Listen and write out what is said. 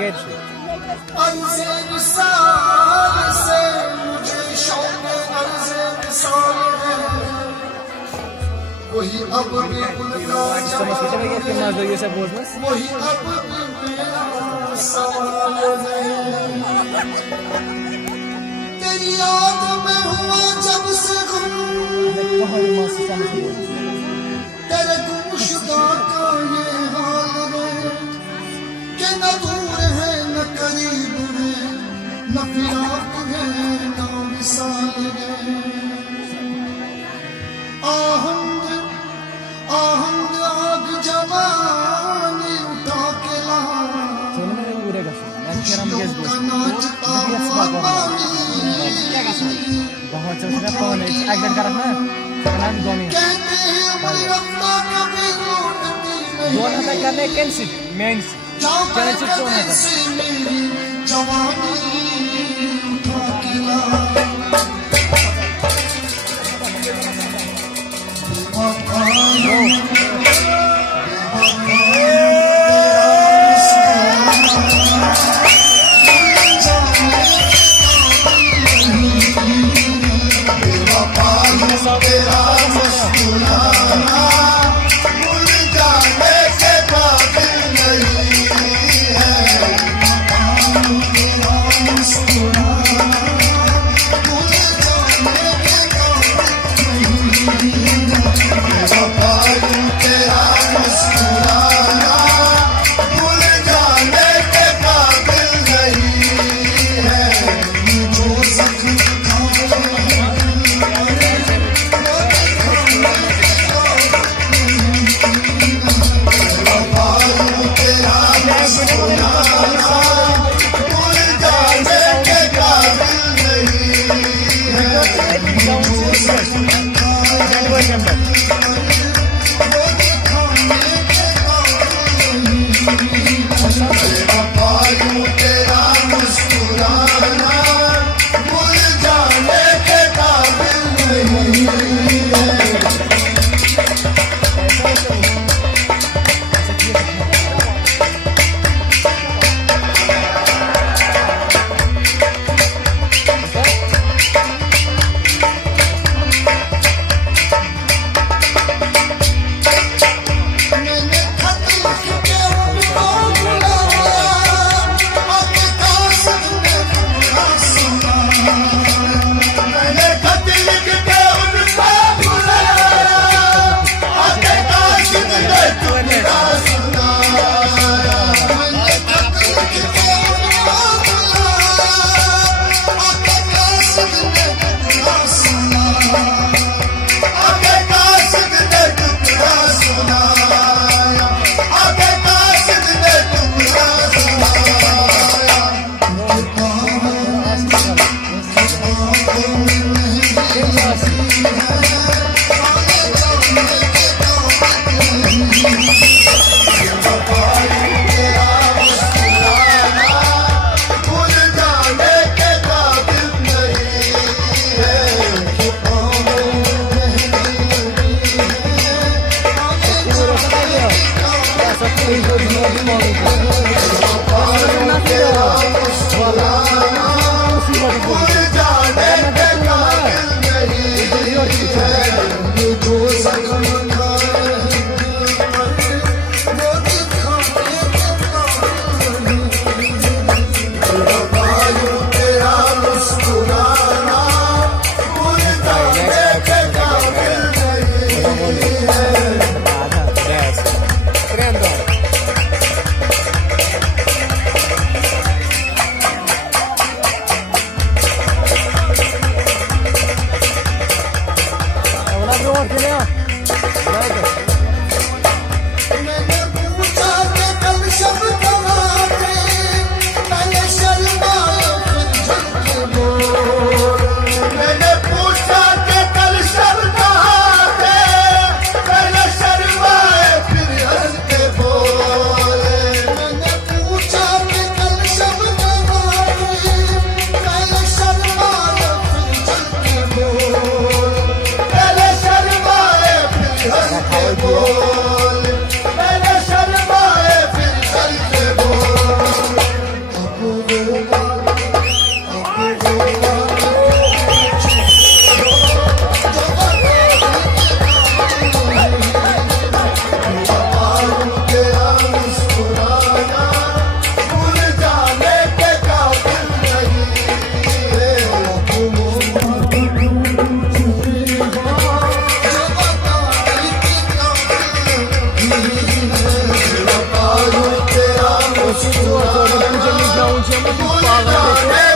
गर वही अब भी बोजनस वही अब भी सवाल है तेरी याद में हुआ जब से गुम तेरे गुमशुदा का ये हाल है कि न दूर है न करीब है न फिराक है न विसाल है आहंग आहंग आग जवानी उठा के ला करने कैंसिल मेन जवानी उठा के ला वफा यूं तेरा Eu sinto a dor, eu podia me dar um dia muito fala.